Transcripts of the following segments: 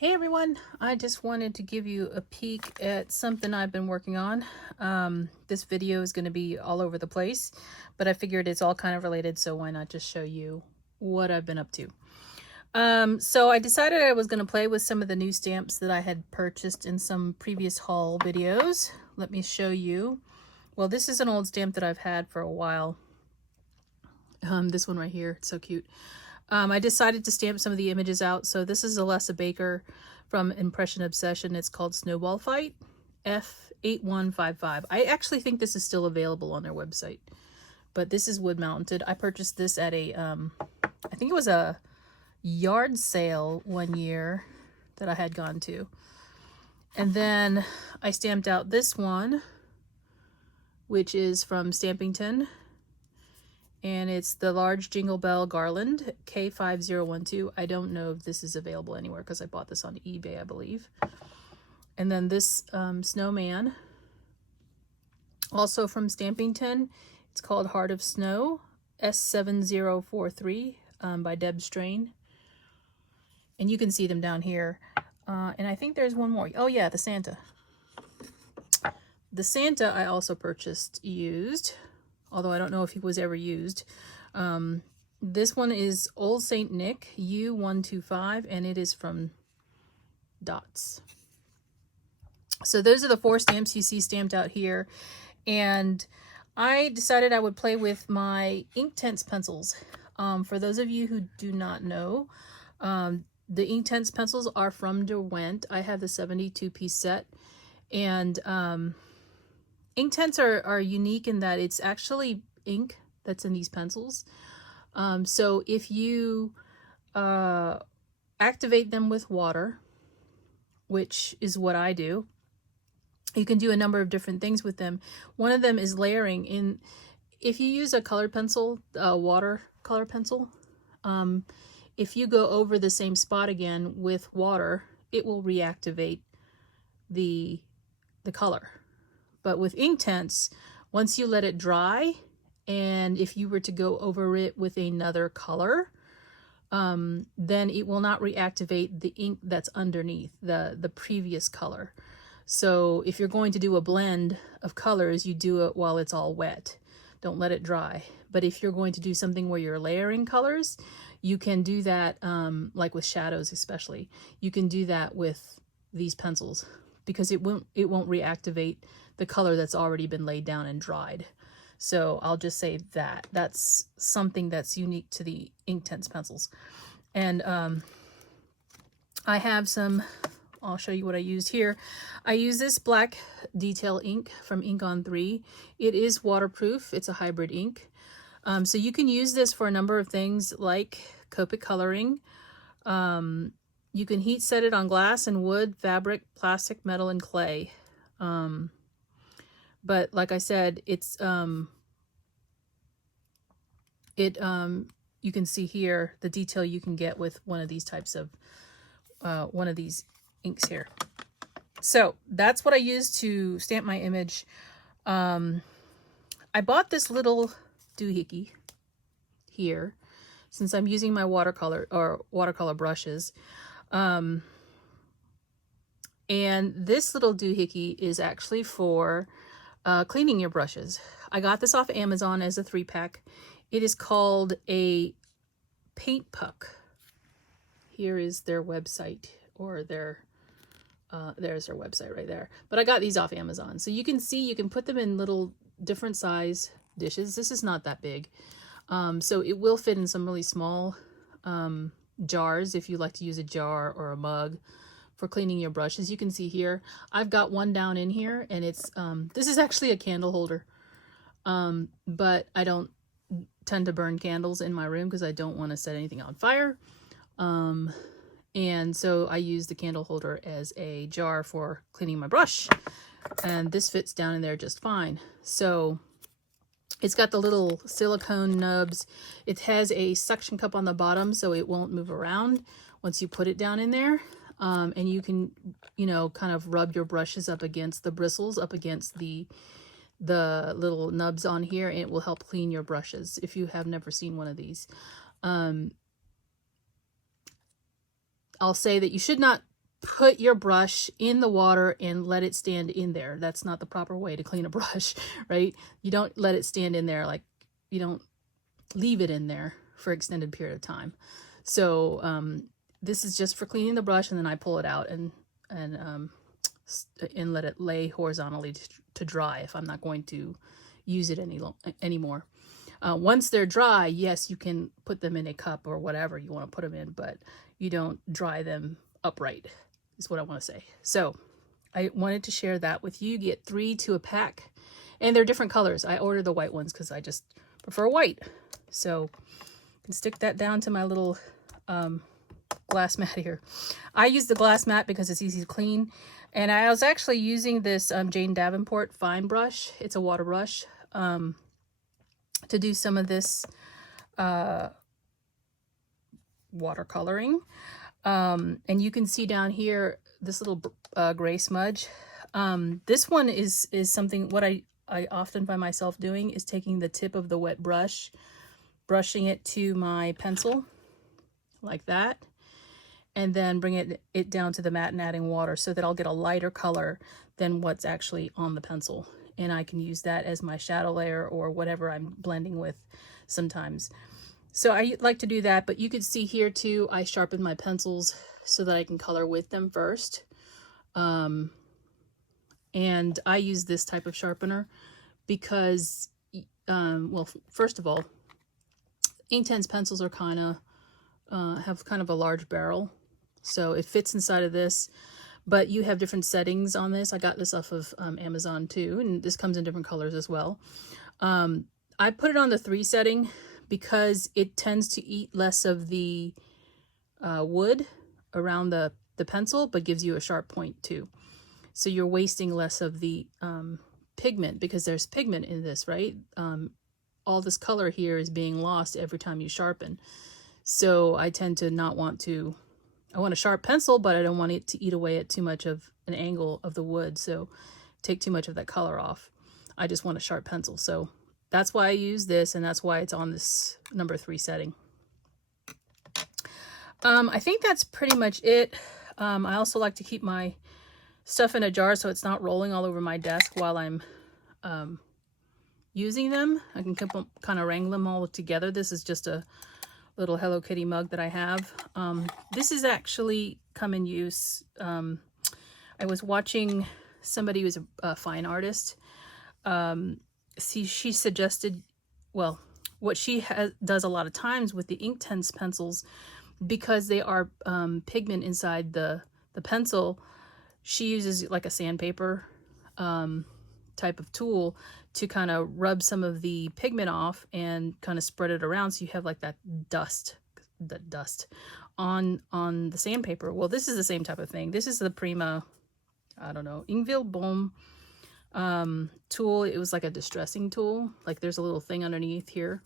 Hey everyone, I just wanted to give you a peek at something I've been working on. This video is going to be all over the place, but I figured it's all kind of related, so why not just show you what I've been up to. So I decided I was going to play with some of the new stamps that I had purchased in some previous haul videos. Let me show you. Well, this is an old stamp that I've had for a while. This one right here, it's so cute. I decided to stamp some of the images out. So this is Alessa Baker from Impression Obsession. It's called Snowball Fight F8155. I actually think this is still available on their website, but this is wood mounted. I purchased this at a, I think it was a yard sale one year that I had gone to. And then I stamped out this one, which is from Stampington. And it's the large Jingle Bell Garland K5012. I don't know if this is available anywhere because I bought this on eBay, I believe. And then this snowman, also from Stampington. It's called Heart of Snow S7043 by Deb Strain. And you can see them down here. And I think there's one more. Oh yeah, the Santa. The Santa I also purchased used, although I don't know if he was ever used. This one is Old Saint Nick U125, and it is from Dots. So those are the 4 stamps you see stamped out here. And I decided I would play with my Inktense pencils. For those of you who do not know, the Inktense pencils are from Derwent. I have the 72-piece set. And Inktense are unique in that it's actually ink that's in these pencils. So if you activate them with water, which is what I do, you can do a number of different things with them. One of them is layering. If you use a colored pencil, a watercolor pencil, if you go over the same spot again with water, it will reactivate the color. But with Inktense, once you let it dry, and if you were to go over it with another color, then it will not reactivate the ink that's underneath the previous color. So if you're going to do a blend of colors, you do it while it's all wet. Don't let it dry. But if you're going to do something where you're layering colors, you can do that, like with shadows especially. You can do that with these pencils because it won't reactivate the color that's already been laid down and dried. So I'll just say that that's something that's unique to the Inktense pencils. And I have some, I'll show you what I used here. I use this black detail ink from Ink on 3. It is waterproof. It's a hybrid ink. So you can use this for a number of things like Copic coloring. You can heat set it on glass and wood, fabric, plastic, metal, and clay. But like I said, it's you can see here the detail you can get with one of these types of one of these inks here. So that's what I use to stamp my image. I bought this little doohickey here since I'm using my watercolor brushes. And this little doohickey is actually for cleaning your brushes. I got this off Amazon as a 3-pack. It is called a paint puck. Here is their website, or there's their website right there. But I got these off Amazon. So you can see, you can put them in little different size dishes. This is not that big. So it will fit in some really small jars if you like to use a jar or a mug for cleaning your brushes. You can see here, I've got one down in here, and it's, this is actually a candle holder. But I don't tend to burn candles in my room because I don't want to set anything on fire. And so I use the candle holder as a jar for cleaning my brush. And this fits down in there just fine. So it's got the little silicone nubs. It has a suction cup on the bottom so it won't move around once you put it down in there. And you can, you know, kind of rub your brushes up against the bristles, up against the little nubs on here, and it will help clean your brushes if you have never seen one of these. I'll say that you should not put your brush in the water and let it stand in there. That's not the proper way to clean a brush, right? You don't let it stand in there, like you don't leave it in there for extended period of time. So this is just for cleaning the brush, and then I pull it out and let it lay horizontally to dry if I'm not going to use it anymore. Once they're dry, yes, you can put them in a cup or whatever you want to put them in, but you don't dry them upright, is what I want to say. So I wanted to share that with you. You get 3 to a pack, and they're different colors. I ordered the white ones because I just prefer white. So I can stick that down to my little glass mat here. I use the glass mat because it's easy to clean. And I was actually using this Jane Davenport fine brush. It's a water brush to do some of this watercoloring. And you can see down here this little gray smudge. This one is something, what I often find myself doing is taking the tip of the wet brush, brushing it to my pencil like that, and then bring it down to the mat and adding water so that I'll get a lighter color than what's actually on the pencil. And I can use that as my shadow layer or whatever I'm blending with sometimes. So I like to do that, but you could see here too, I sharpen my pencils so that I can color with them first. And I use this type of sharpener because, well, first of all, Inktense pencils are have kind of a large barrel, so it fits inside of this, but you have different settings on this. I got this off of Amazon too, and this comes in different colors as well. I put it on the 3 setting because it tends to eat less of the wood around the pencil, but gives you a sharp point too. So you're wasting less of the pigment, because there's pigment in this, right? All this color here is being lost every time you sharpen. So I tend to not want to, I want a sharp pencil, but I don't want it to eat away at too much of an angle of the wood, so take too much of that color off. I just want a sharp pencil. So that's why I use this, and that's why it's on this number 3 setting. I think that's pretty much it. I also like to keep my stuff in a jar so it's not rolling all over my desk while I'm using them. I can kind of wrangle them all together. This is just a little Hello Kitty mug that I have. This is actually come in use. I was watching somebody who's a fine artist. She suggested, well, what she does a lot of times with the Inktense pencils, because they are pigment inside the pencil, she uses like a sandpaper type of tool to kind of rub some of the pigment off and kind of spread it around, so you have like that dust on the sandpaper. Well, this is the same type of thing. This is the Prima, I don't know, Ingville Bohm tool. It was like a distressing tool. Like there's a little thing underneath here.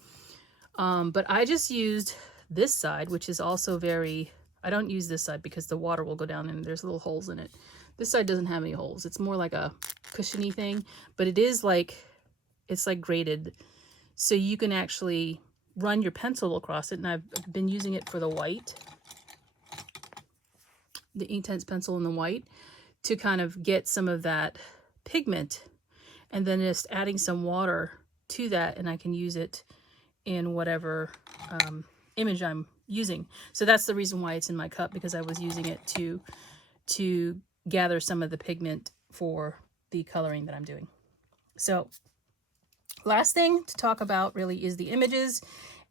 But I just used this side, which is also very, I don't use this side because the water will go down and there's little holes in it. This side doesn't have any holes. It's more like a cushiony thing, but it is like, it's like graded. So you can actually run your pencil across it. And I've been using it for the white, the Inktense pencil in the white, to kind of get some of that pigment, and then just adding some water to that, and I can use it in whatever image I'm using. So that's the reason why it's in my cup, because I was using it to gather some of the pigment for the coloring that I'm doing. So last thing to talk about really is the images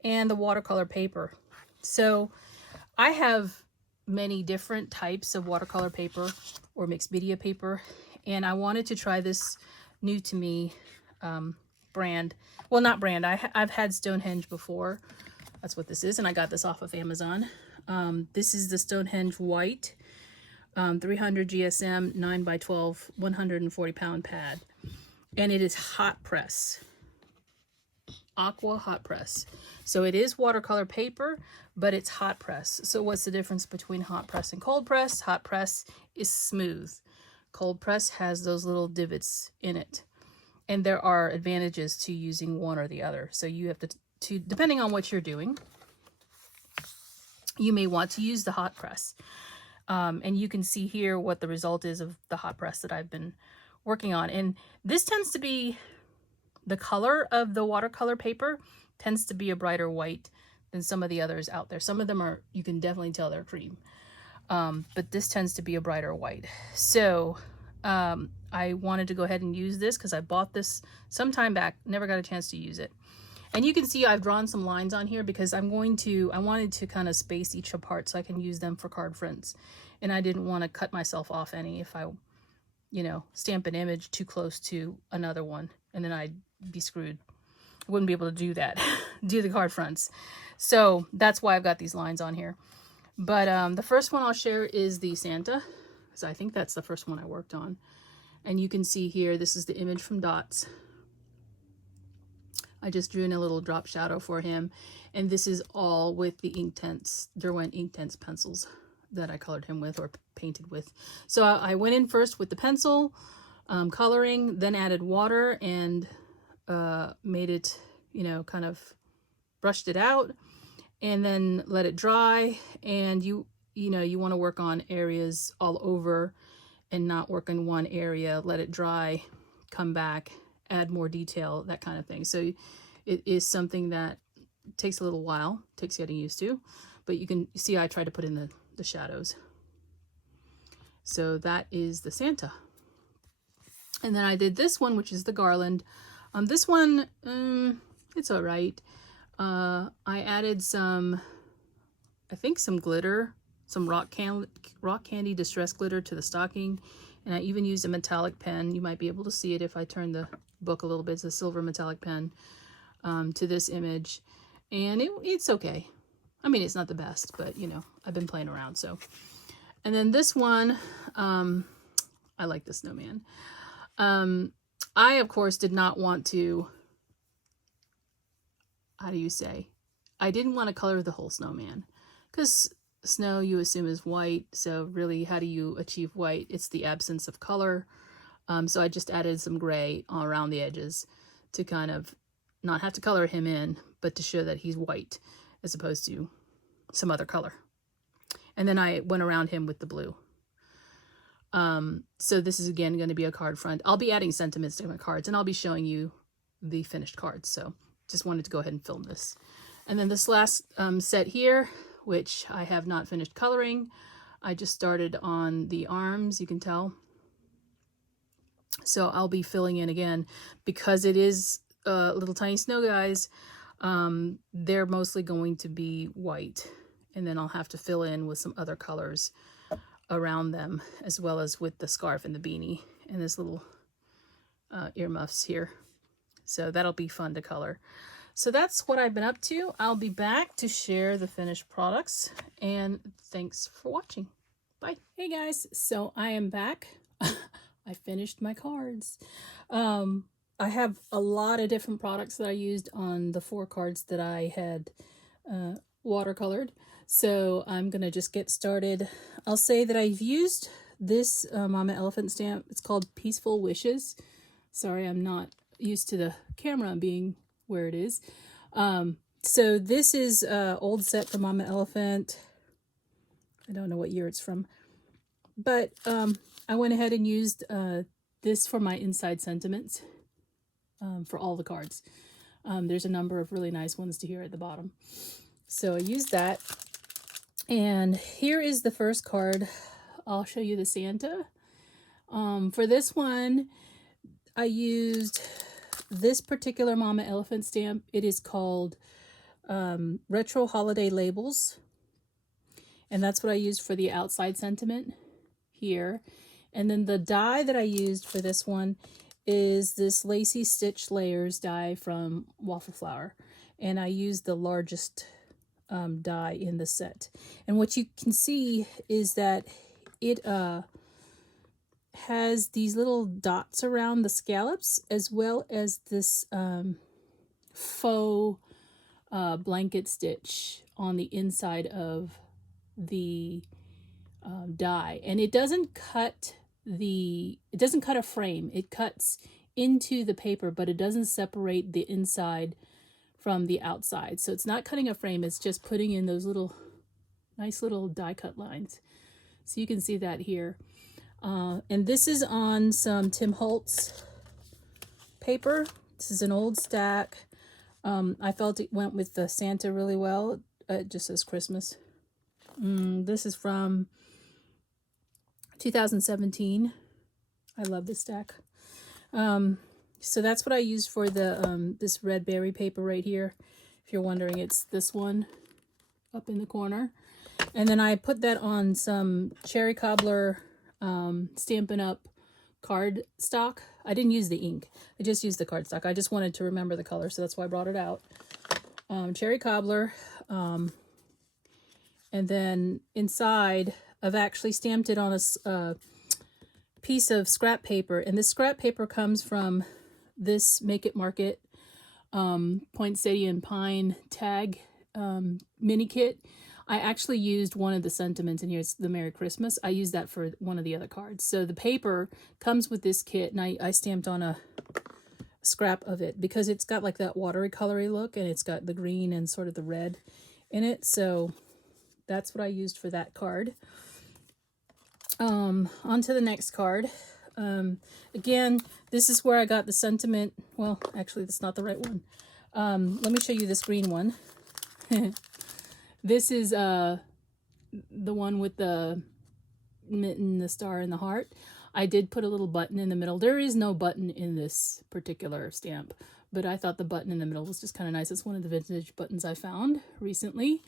and the watercolor paper. So I have many different types of watercolor paper or mixed media paper, and I wanted to try this new to me brand. Well, not brand. I've had Stonehenge before. That's what this is, and I got this off of Amazon. This is the Stonehenge White 300 GSM 9x12 140-pound pad, and it is hot press, aqua hot press. So it is watercolor paper, but it's hot press. So what's the difference between hot press and cold press? Hot press is smooth. Cold press has those little divots in it. And there are advantages to using one or the other. So you have to depending on what you're doing, you may want to use the hot press. And you can see here what the result is of the hot press that I've been working on. And this tends to be, the color of the watercolor paper tends to be a brighter white than some of the others out there. Some of them are, you can definitely tell they're cream. But this tends to be a brighter white. So I wanted to go ahead and use this because I bought this some time back, never got a chance to use it. And you can see I've drawn some lines on here because I wanted to kind of space each apart so I can use them for card fronts. And I didn't want to cut myself off any if I, you know, stamp an image too close to another one, and then I'd be screwed. I wouldn't be able to do that, do the card fronts. So that's why I've got these lines on here. But the first one I'll share is the Santa, because I think that's the first one I worked on. And you can see here, this is the image from Dots. I just drew in a little drop shadow for him. And this is all with the Inktense, Derwent Inktense pencils that I colored him with or painted with. So I went in first with the pencil, coloring, then added water and made it, you know, kind of brushed it out and then let it dry. And you know, you want to work on areas all over and not work in one area, let it dry, come back, add more detail, that kind of thing. So it is something that takes a little while, takes getting used to, but you can see I tried to put in the shadows. So that is the Santa. And then I did this one, which is the garland. This one, it's all right. I added some, I think some glitter, some rock candy distress glitter to the stocking. And I even used a metallic pen. You might be able to see it if I turn the book a little bit. It's a silver metallic pen to this image. And it's okay. I mean, it's not the best, but you know, I've been playing around, so. And then this one, I like the snowman. I, of course, did not want to, how do you say? I didn't want to color the whole snowman because snow you assume is white. So really, how do you achieve white? It's the absence of color. So I just added some gray all around the edges to kind of not have to color him in, but to show that he's white as opposed to some other color. And then I went around him with the blue. So this is again going to be a card front. I'll be adding sentiments to my cards and I'll be showing you the finished cards. So just wanted to go ahead and film this. And then this last set here, which I have not finished coloring. I just started on the arms, you can tell. So I'll be filling in again because it is little tiny snow guys. They're mostly going to be white. And then I'll have to fill in with some other colors around them, as well as with the scarf and the beanie and this little earmuffs here. So that'll be fun to color. So that's what I've been up to. I'll be back to share the finished products, and thanks for watching. Bye. Hey guys, so I am back. I finished my cards. I have a lot of different products that I used on the 4 cards that I had watercolored. So I'm going to just get started. I'll say that I've used this Mama Elephant stamp. It's called Peaceful Wishes. Sorry, I'm not used to the camera being where it is. So this is old set from Mama Elephant. I don't know what year it's from. But I went ahead and used this for my inside sentiments for all the cards. There's a number of really nice ones to here at the bottom. So I used that. And here is the first card. I'll show you the Santa. For this one, I used this particular Mama Elephant stamp. It is called Retro Holiday Labels. And that's what I used for the outside sentiment here. And then the die that I used for this one is this Lacy Stitch Layers die from Waffle Flower. And I used the largest die in the set. And what you can see is that it has these little dots around the scallops, as well as this faux blanket stitch on the inside of the die. And it doesn't cut a frame. It cuts into the paper, but it doesn't separate the inside from the outside. So it's not cutting a frame, it's just putting in those little nice little die cut lines. So you can see that here. And this is on some Tim Holtz paper. This is an old stack. I felt it went with the Santa really well. It just says Christmas. This is from 2017. I love this stack. So that's what I use for the this red berry paper right here. If you're wondering, it's this one up in the corner. And then I put that on some Cherry Cobbler Stampin' Up! Card stock. I didn't use the ink. I just used the card stock. I just wanted to remember the color, so that's why I brought it out. Cherry Cobbler. And then inside, I've actually stamped it on a piece of scrap paper. And this scrap paper comes from this Make It Market Poinsettia and Pine tag mini kit. I actually used one of the sentiments in here. It's the Merry Christmas. I used that for one of the other cards. So the paper comes with this kit, and I stamped on a scrap of it because it's got like that watercolory look, and it's got the green and sort of the red in it. So that's what I used for that card. On to the next card. Again, this is where I got the sentiment. Well, actually, that's not the right one. Let me show you this green one. This is the one with the mitten, the star, and the heart. I did put a little button in the middle. There is no button in this particular stamp, but I thought the button in the middle was just kind of nice. It's one of the vintage buttons I found recently.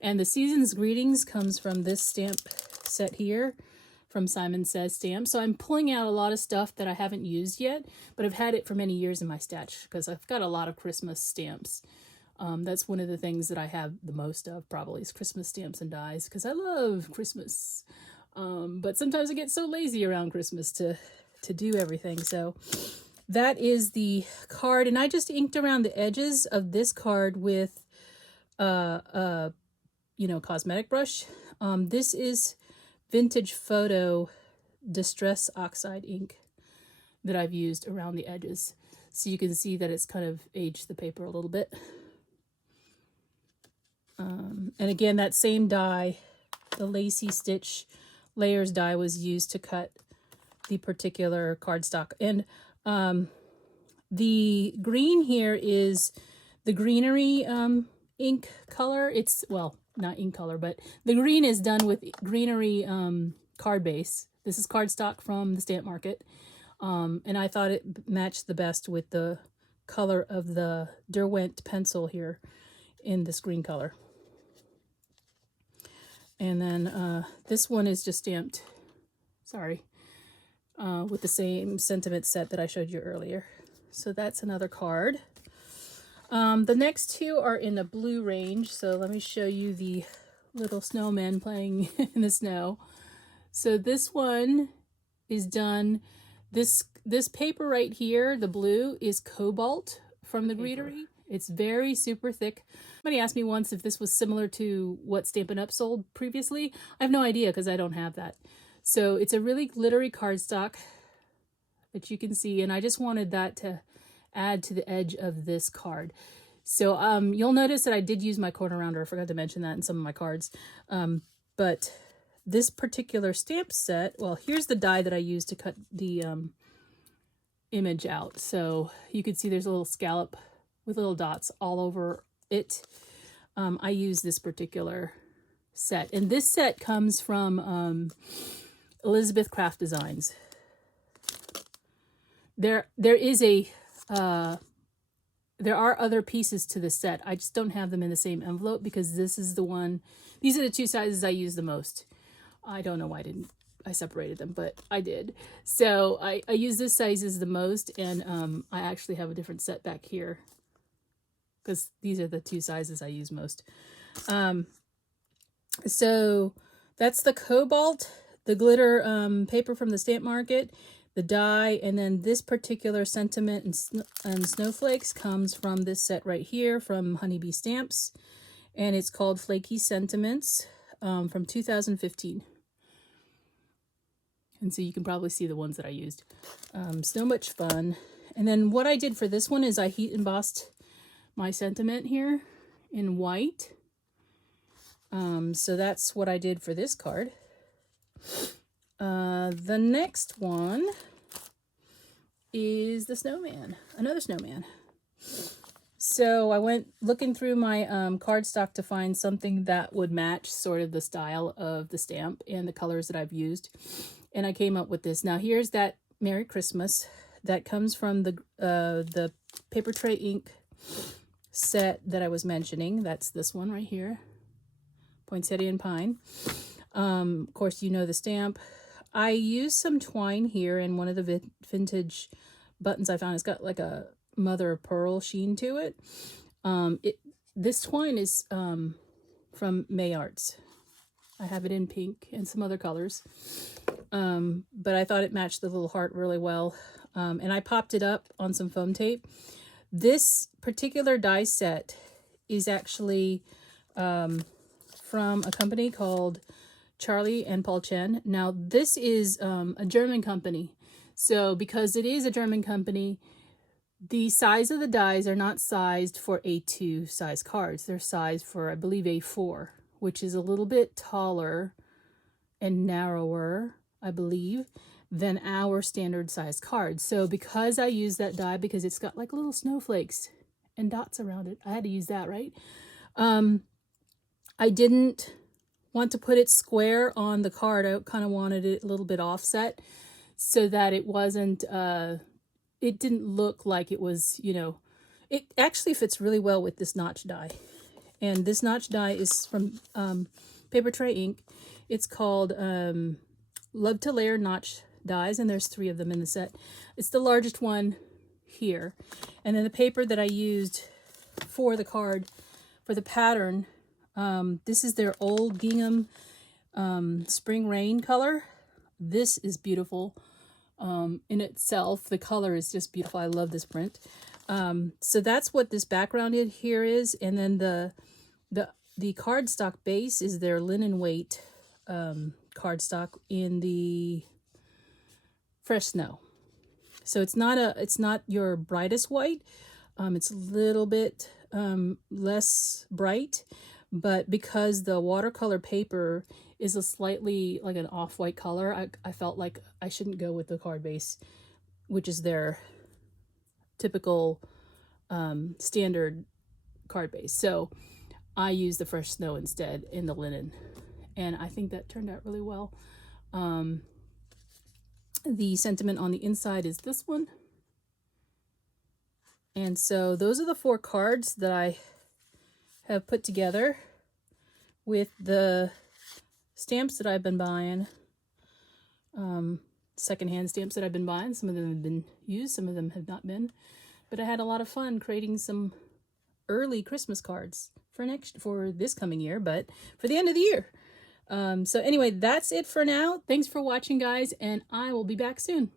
And the Season's Greetings comes from this stamp set here from Simon Says Stamps. So I'm pulling out a lot of stuff that I haven't used yet, but I've had it for many years in my stash because I've got a lot of Christmas stamps. That's one of the things that I have the most of probably is Christmas stamps and dies because I love Christmas. But sometimes I get so lazy around Christmas to do everything. So that is the card. And I just inked around the edges of this card with, cosmetic brush. This is Vintage Photo Distress Oxide ink that I've used around the edges. So you can see that it's kind of aged the paper a little bit. And again, that same die, the Lacy Stitch Layers die, was used to cut the particular cardstock. And the green here is the greenery ink color. It's, well, not ink color, but the green is done with greenery card base. This is cardstock from the Stamp Market. And I thought it matched the best with the color of the Derwent pencil here in this green color. And then this one is just stamped, with the same sentiment set that I showed you earlier. So that's another card. The next two are in a blue range. So let me show you the little snowman playing in the snow. So this one is done, this paper right here, the blue, is Cobalt from the Greetery. It's very super thick. Somebody asked me once if this was similar to what Stampin' Up! Sold previously. I have no idea because I don't have that. So it's a really glittery cardstock that you can see, and I just wanted that to add to the edge of this card. So you'll notice that I did use my corner rounder. I forgot to mention that in some of my cards. But this particular stamp set, well, here's the die that I used to cut the image out. So you can see there's a little scallop with little dots all over it. I use this particular set, and this set comes from Elizabeth Craft Designs. There are other pieces to the set. I just don't have them in the same envelope because this is the one. These are the two sizes I use the most. I don't know why I separated them, but I did. So I use this sizes the most, and I actually have a different set back here because these are the two sizes I use most. So that's the Cobalt, the glitter paper from the Stamp Market, the die, and then this particular sentiment and snowflakes comes from this set right here from Honeybee Stamps, and it's called Flaky Sentiments from 2015. And so you can probably see the ones that I used. So much fun. And then what I did for this one is I heat embossed my sentiment here in white. So that's what I did for this card. The next one is the snowman, another snowman. So I went looking through my cardstock to find something that would match sort of the style of the stamp and the colors that I've used. And I came up with this. Now here's that Merry Christmas that comes from the Paper Tray ink set that I was mentioning. That's this one right here, Poinsettia and Pine. Of course, you know the stamp. I used some twine here, and one of the vintage buttons I found, it's got like a mother of pearl sheen to it. This twine is from May Arts. I have it in pink and some other colors, but I thought it matched the little heart really well, and I popped it up on some foam tape. This particular die set is actually from a company called Charlie and Paul Chen. Now this is a German company, so because it is a German company, the size of the dies are not sized for A2 size cards. They're sized for, I believe, A4, which is a little bit taller and narrower, I believe, than our standard size cards. So because I use that die, because it's got like little snowflakes and dots around it, I had to use that, right? I didn't want to put it square on the card. I kind of wanted it a little bit offset so that it wasn't... it didn't look like it was, you know, it actually fits really well with this notch die. And this notch die is from Paper Tray ink. It's called Love to Layer Notch Dies, and there's 3 of them in the set. It's the largest one here. And then the paper that I used for the card, for the pattern, this is their old gingham spring rain color. This is beautiful. In itself, the color is just beautiful. I love this print. So that's what this background here is, and then the cardstock base is their linen weight cardstock in the fresh snow. So it's not your brightest white. It's a little bit less bright, but because the watercolor paper is a slightly like an off-white color, I felt like I shouldn't go with the card base, which is their typical standard card base. So I used the fresh snow instead in the linen, and I think that turned out really well. The sentiment on the inside is this one. And so those are the 4 cards that I have put together with the stamps that I've been buying, secondhand stamps that I've been buying. Some of them have been used, some of them have not been, but I had a lot of fun creating some early Christmas cards for this coming year, but for the end of the year. So anyway, that's it for now. Thanks for watching, guys, and I will be back soon.